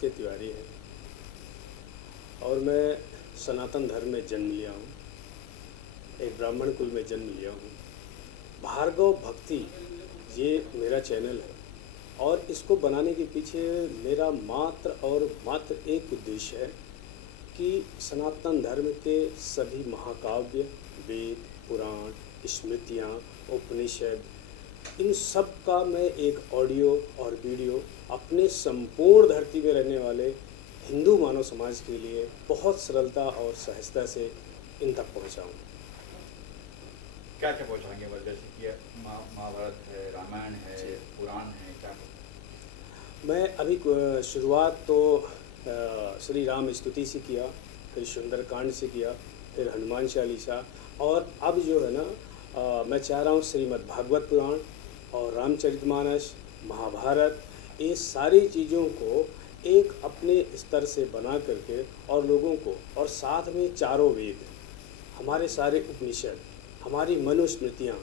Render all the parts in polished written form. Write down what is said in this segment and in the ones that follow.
के तिवारी हैं और मैं सनातन धर्म में जन्म लिया हूँ, एक ब्राह्मण कुल में जन्म लिया हूँ। भार्गव भक्ति ये मेरा चैनल है और इसको बनाने के पीछे मेरा मात्र एक उद्देश्य है कि सनातन धर्म के सभी महाकाव्य, वेद, पुराण, स्मृतियाँ, उपनिषद, इन सब का मैं एक ऑडियो और वीडियो अपने संपूर्ण धरती में रहने वाले हिंदू मानव समाज के लिए बहुत सरलता और सहजता से इन तक पहुँचाऊँ। क्या क्या पहुँचाएंगे? जैसे कि महाभारत है, रामायण है, पुराण है, क्या? मैं अभी शुरुआत तो श्री राम स्तुति से किया, फिर सुंदरकांड से किया, फिर हनुमान चालीसा, और अब जो है ना मैं चाह रहा हूँ श्रीमद् भागवत पुराण और रामचरितमानस, महाभारत, ये सारी चीज़ों को एक अपने स्तर से बना करके और लोगों को, और साथ में चारों वेद, हमारे सारे उपनिषद, हमारी मनुस्मृतियाँ,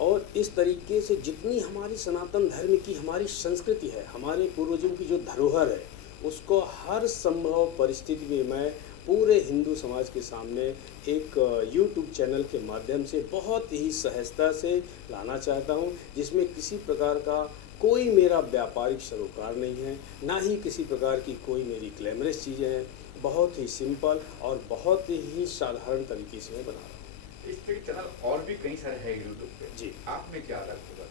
और इस तरीके से जितनी हमारी सनातन धर्म की हमारी संस्कृति है, हमारे पूर्वजों की जो धरोहर है, उसको हर संभव परिस्थिति में मैं पूरे हिंदू समाज के सामने एक YouTube चैनल के माध्यम से बहुत ही सहजता से लाना चाहता हूं, जिसमें किसी प्रकार का कोई मेरा व्यापारिक सरोकार नहीं है, ना ही किसी प्रकार की कोई मेरी ग्लैमरस चीज़ें हैं। बहुत ही सिंपल और बहुत ही साधारण तरीके से मैं बना रहा हूँ। इस तरह के चैनल और भी कई सारे हैं यूट्यूब पे। जी, आप में क्या अलग होगा?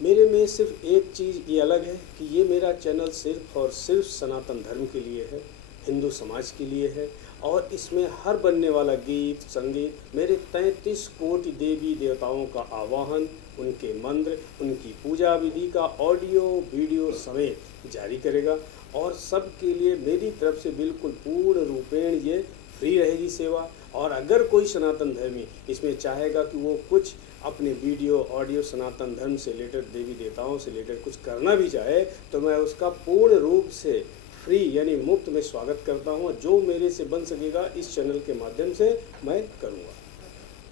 मेरे में सिर्फ एक चीज़ ये अलग है कि ये मेरा चैनल सिर्फ और सिर्फ सनातन धर्म के लिए है, हिंदू समाज के लिए है, और इसमें हर बनने वाला गीत संगीत मेरे 33 कोटि देवी देवताओं का आवाहन, उनके मंत्र, उनकी पूजा विधि का ऑडियो वीडियो समेत जारी करेगा, और सबके लिए मेरी तरफ से बिल्कुल पूर्ण रूपेण ये फ्री रहेगी सेवा। और अगर कोई सनातन धर्मी इसमें चाहेगा कि वो कुछ अपने वीडियो ऑडियो सनातन धर्म से रिलेटेड, देवी देवताओं से रिलेटेड कुछ करना भी चाहे, तो मैं उसका पूर्ण रूप से फ्री यानी मुफ्त में स्वागत करता हूँ। जो मेरे से बन सकेगा इस चैनल के माध्यम से मैं करूँगा।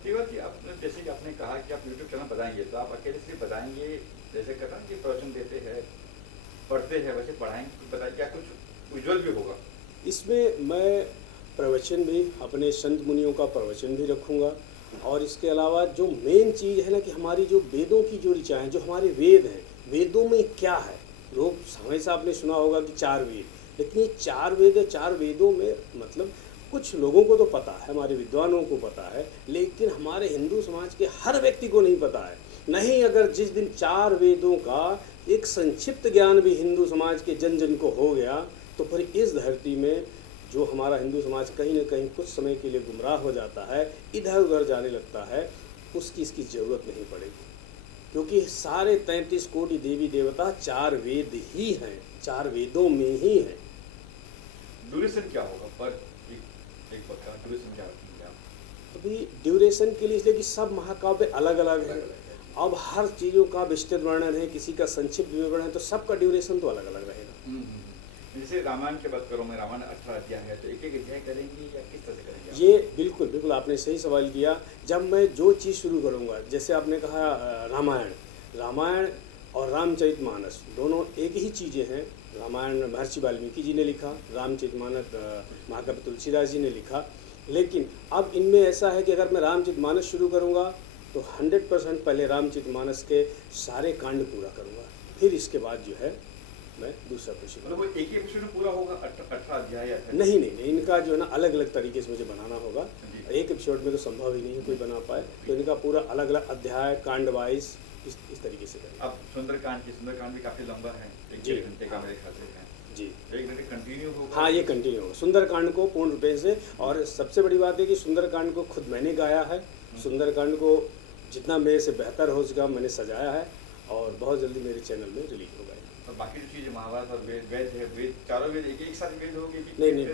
ठीक है कि आपने, जैसे कि आपने कहा कि आप यूट्यूब चैनल बताएंगे, तो आप अकेले से बताएंगे, जैसे कहता है कि प्रवचन देते हैं, पढ़ते हैं, वैसे पढ़ाएंगे, बताइए क्या कुछ उज्ज्वल भी होगा? इसमें मैं प्रवचन भी, अपने संत मुनियों का प्रवचन भी रखूँगा, और इसके अलावा जो मेन चीज़ है ना कि हमारी जो वेदों की जो ऋचाएँ हैं, जो हमारे वेद हैं, वेदों में क्या है। लोग हमेशा आपने सुना होगा कि 4 वेद, लेकिन ये 4 वेद, 4 वेदों में मतलब कुछ लोगों को तो पता है, हमारे विद्वानों को पता है, लेकिन हमारे हिंदू समाज के हर व्यक्ति को नहीं पता है। नहीं, अगर जिस दिन 4 वेदों का एक संक्षिप्त ज्ञान भी हिंदू समाज के जन जन को हो गया, तो फिर इस धरती में जो हमारा हिंदू समाज कहीं ना कहीं कुछ समय के लिए गुमराह हो जाता है, इधर उधर जाने लगता है, उसकी इसकी ज़रूरत नहीं पड़ेगी, क्योंकि सारे 33 कोटि देवी देवता 4 वेद ही हैं, 4 वेदों में ही हैं। ड्यूरेशन क्या होगा पर एक पक्का ड्यूरेशन क्या होगा? अभी ड्यूरेशन के लिए, इसलिए कि सब महाकाव्य अलग अलग है, अब हर चीज़ों का विस्तृत वर्णन है, किसी का संक्षिप्त विवरण है, तो सबका ड्यूरेशन तो अलग अलग रहेगा। जैसे रामायण की बात करो, मैं रामायण 18 अध्याय है, तो एक एक अध्याय करेंगे या किस तरह से करेंगे? ये बिल्कुल बिल्कुल आपने सही सवाल किया। जब मैं जो चीज़ शुरू करूँगा, जैसे आपने कहा रामायण और रामचरितमानस दोनों एक ही चीज़ें हैं। रामायण महर्षि वाल्मीकि जी ने लिखा, रामचरितमानस महाकवि तुलसीदास जी ने लिखा, लेकिन अब इनमें ऐसा है कि अगर मैं रामचरितमानस शुरू करूँगा तो 100% पहले रामचरितमानस के सारे कांड पूरा करूँगा, फिर इसके बाद जो है मैं दूसरा क्वेश्चन। मतलब एक ही एपिसोड में पूरा होगा 18 अध्याय? नहीं, इनका जो है ना अलग अलग तरीके से मुझे बनाना होगा। एक एपिसोड में तो संभव ही नहीं कोई बना पाए, तो इनका पूरा अलग अलग अध्याय कांड वाइज इस तरीके से करें। अब सुंदरकांड भी काफ़ी लंबा है, 1 घंटे का मेरे ख्याल से है जी। 1 घंटे कंटिन्यू होगा? हाँ, ये कंटिन्यू होगा सुंदरकांड को पूर्ण रूप से। और सबसे बड़ी बात है कि सुंदरकांड को खुद मैंने गाया है, सुंदरकांड को जितना मेरे से बेहतर हो सका मैंने सजाया है, और बहुत जल्दी मेरे चैनल में रिलीज होगा। और बाकी जो चीज़ महाभारत और वेद है, चारों वेद एक साथ वेद होगी? नहीं,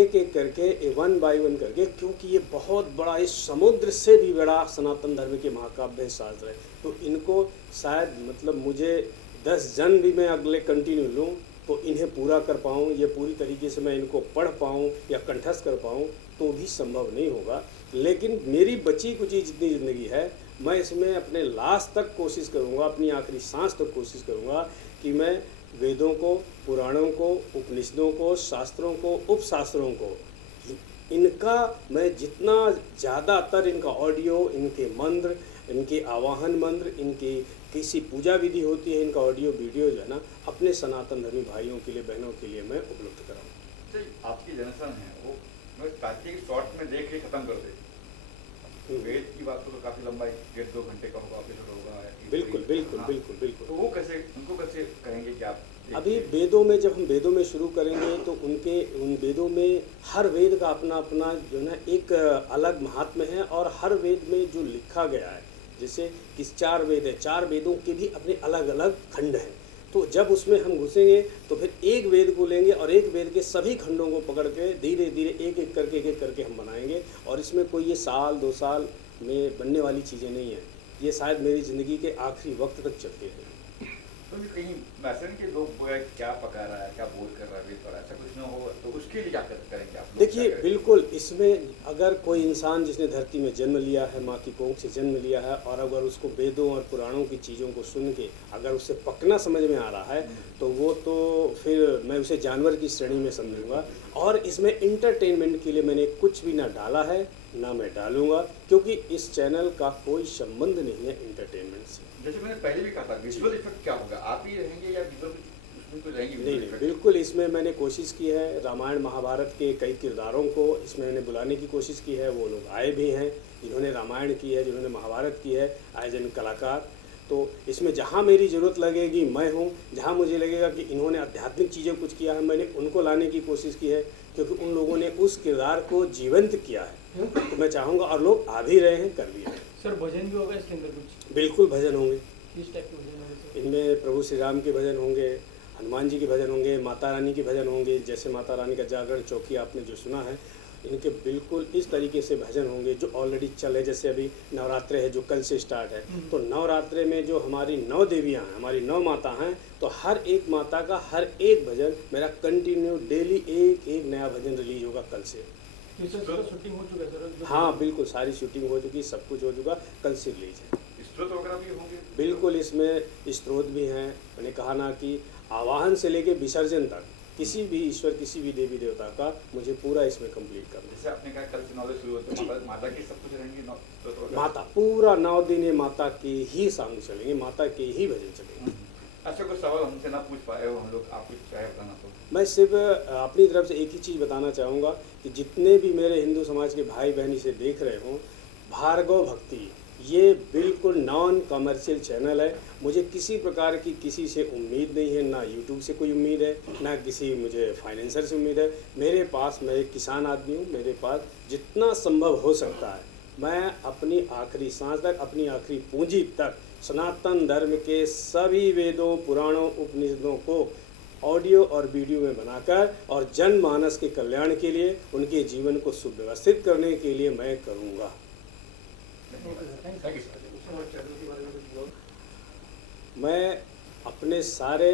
एक करके 1 by 1 करके, क्योंकि ये बहुत बड़ा, इस समुद्र से भी बड़ा सनातन धर्म के महाकाव्य शास्त्र है, तो इनको शायद मतलब मुझे 10 जन भी मैं अगले कंटिन्यू लूँ तो इन्हें पूरा कर पाऊँ, ये पूरी तरीके से मैं इनको पढ़ पाऊँ या कंठस्थ कर पाऊँ, तो भी संभव नहीं होगा। लेकिन मेरी बची कुची जितनी ज़िंदगी है, मैं इसमें अपने लास्ट तक कोशिश करूँगा, अपनी आखिरी सांस तक कोशिश करूँगा कि मैं वेदों को, पुराणों को, उपनिषदों को, शास्त्रों को, उपशास्त्रों को, इनका मैं जितना ज़्यादातर इनका ऑडियो, इनके मंत्र, इनके आवाहन मंत्र, इनकी किसी पूजा विधि होती है, इनका ऑडियो वीडियो जो है ना, अपने सनातन धर्मी भाइयों के लिए, बहनों के लिए मैं उपलब्ध कराऊँ। तो आपकी जनसन है वो मैं चाहती कि शॉर्ट में देख के ख़त्म कर दे। वेद की बात तो काफ़ी लंबा 1-2 घंटे का होगा, एपिसोड होगा। बिल्कुल बिल्कुल हाँ। बिल्कुल बिल्कुल। तो वो कैसे उनको कैसे कहेंगे कि आप अभी वेदों में, जब हम वेदों में शुरू करेंगे तो उन वेदों में हर वेद का अपना अपना जो है ना एक अलग महात्म्य है, और हर वेद में जो लिखा गया है, जैसे किस 4 वेद है, 4 वेदों के भी अपने अलग अलग खंड हैं। तो जब उसमें हम घुसेंगे तो फिर एक वेद को लेंगे और एक वेद के सभी खंडों को पकड़ के धीरे धीरे एक एक करके हम बनाएंगे। और इसमें कोई ये साल 2 साल में बनने वाली चीज़ें नहीं हैं, ये शायद मेरी ज़िंदगी के आखिरी वक्त तक चलते हैं। तो कहीं मैसेज के लोग क्या पका रहा है, क्या बोल कर रहा है, पर ऐसा कुछ ना हो तो उसके लिए क्या करेंगे आप लोग? देखिए, बिल्कुल इसमें अगर कोई इंसान जिसने धरती में जन्म लिया है, माँ की कोख से जन्म लिया है, और अगर उसको वेदों और पुराणों की चीज़ों को सुन के अगर उसे पकना समझ में आ रहा है, तो वो तो फिर मैं उसे जानवर की श्रेणी में समझूंगा। और इसमें इंटरटेनमेंट के लिए मैंने कुछ भी ना डाला है, ना मैं डालूंगा, क्योंकि इस चैनल का कोई संबंध नहीं है इंटरटेनमेंट से। जैसे मैंने पहले भी कहा था, विजुअल इफेक्ट क्या होगा, आप ही रहेंगे या विजुअल उसमें कोई रहेंगे? नहीं, बिल्कुल इसमें मैंने कोशिश की है, रामायण महाभारत के कई किरदारों को इसमें मैंने बुलाने की कोशिश की है। वो लोग आए भी हैं जिन्होंने रामायण की है, जिन्होंने महाभारत की है, एज एन कलाकार। तो इसमें जहाँ मेरी ज़रूरत लगेगी मैं हूँ, जहाँ मुझे लगेगा कि इन्होंने आध्यात्मिक चीज़ें कुछ किया है, मैंने उनको लाने की कोशिश की है, क्योंकि उन लोगों ने उस किरदार को जीवंत किया है। तो मैं चाहूँगा, और लोग आ भी रहे हैं, कर भी रहे हैं। सर भजन भी होगा इसके अंदर कुछ? बिल्कुल भजन होंगे। किस टाइप के भजन होंगे? इनमें प्रभु श्री राम के भजन होंगे, हनुमान जी के भजन होंगे, माता रानी के भजन होंगे। जैसे माता रानी का जागरण चौकी आपने जो सुना है, इनके बिल्कुल इस तरीके से भजन होंगे जो ऑलरेडी चले। जैसे अभी नवरात्रे है जो कल से स्टार्ट है, तो नवरात्रे में जो हमारी 9 देवियाँ हैं, हमारी 9 माता हैं, तो हर एक माता का हर एक भजन मेरा कंटिन्यू डेली एक नया भजन रिलीज होगा कल से। सर शूटिंग हो चुका है सर? हाँ बिल्कुल, सारी शूटिंग हो चुकी, सब कुछ हो चुका, कल से रिलीज है। स्त्रोत वगैरह भी होंगे? बिल्कुल, इसमें स्त्रोत भी हैं। मैंने कहा ना कि आवाहन से लेके विसर्जन तक किसी भी ईश्वर, किसी भी देवी देवता का मुझे पूरा इसमें कंप्लीट करना है। जैसे आपने कहा कल से नॉलेज शुरू होता है, माता की सब कुछ रहेंगे, माता पूरा 9 दिन ये माता के ही सॉन्ग चलेंगे, माता के ही भजन चलेंगे। अच्छा, कोई सवाल हमसे ना पूछ पाए हो हम लोग, आप कुछ चाहे बताना तो? मैं सिर्फ अपनी तरफ से एक ही चीज़ बताना चाहूँगा कि जितने भी मेरे हिंदू समाज के भाई बहन इसे देख रहे हों, भार्गव भक्ति ये बिल्कुल नॉन कमर्शियल चैनल है। मुझे किसी प्रकार की किसी से उम्मीद नहीं है, ना यूट्यूब से कोई उम्मीद है, ना किसी मुझे फाइनेंसर से उम्मीद है। मेरे पास, मैं एक किसान आदमी हूँ, मेरे पास जितना संभव हो सकता है मैं अपनी आखिरी सांस तक, अपनी आखिरी पूंजी तक सनातन धर्म के सभी वेदों, पुराणों, उपनिषदों को ऑडियो और वीडियो में बनाकर और जनमानस के कल्याण के लिए, उनके जीवन को सुव्यवस्थित करने के लिए मैं करूँगा। मैं अपने सारे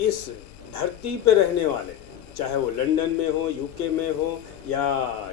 इस धरती पर रहने वाले, चाहे वो लंदन में हो, यूके में हो या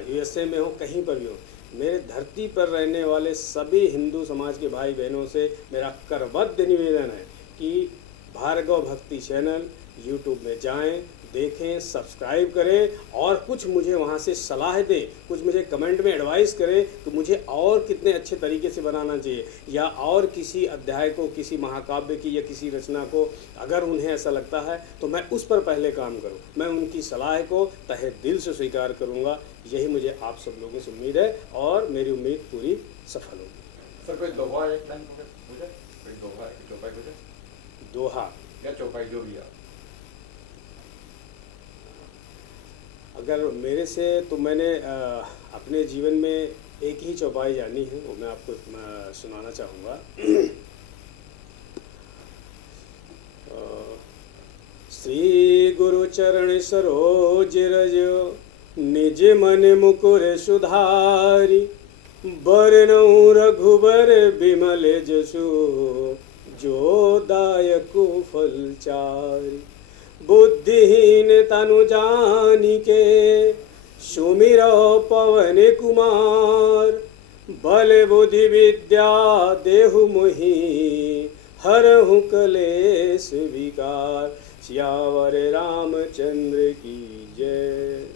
यूएसए में हो, कहीं पर भी हो, मेरे धरती पर रहने वाले सभी हिंदू समाज के भाई बहनों से मेरा करबद्ध निवेदन है कि भार्गव भक्ति चैनल यूट्यूब में जाएं, देखें, सब्सक्राइब करें, और कुछ मुझे वहाँ से सलाह दें, कुछ मुझे कमेंट में एडवाइस करें कि मुझे और कितने अच्छे तरीके से बनाना चाहिए, या और किसी अध्याय को, किसी महाकाव्य की या किसी रचना को अगर उन्हें ऐसा लगता है तो मैं उस पर पहले काम करूं। मैं उनकी सलाह को तहे दिल से स्वीकार करूंगा। यही मुझे आप सब लोगों से उम्मीद है, और मेरी उम्मीद पूरी सफल होगी। सर कोई दोहा एक लाइन हो जाए, कोई दोहा की चौपाई हो जाए? दोहा या चौपाई जो भी है। अगर मेरे से, तो मैंने अपने जीवन में एक ही चौपाई जानी है, वो मैं आपको सुनाना चाहूँगा। श्री गुरु चरण सरोज रज निज मन मुकुर सुधारी, बरनउँ रघुबर बिमल जसु, जो दायकु फलचारी। बुद्धिहीन तनु जानिके, सुमिरौ पवन कुमार, बल बुद्धि विद्या देहु मोहि, हरहु कलेश विकार। सियावर रामचंद्र की जय।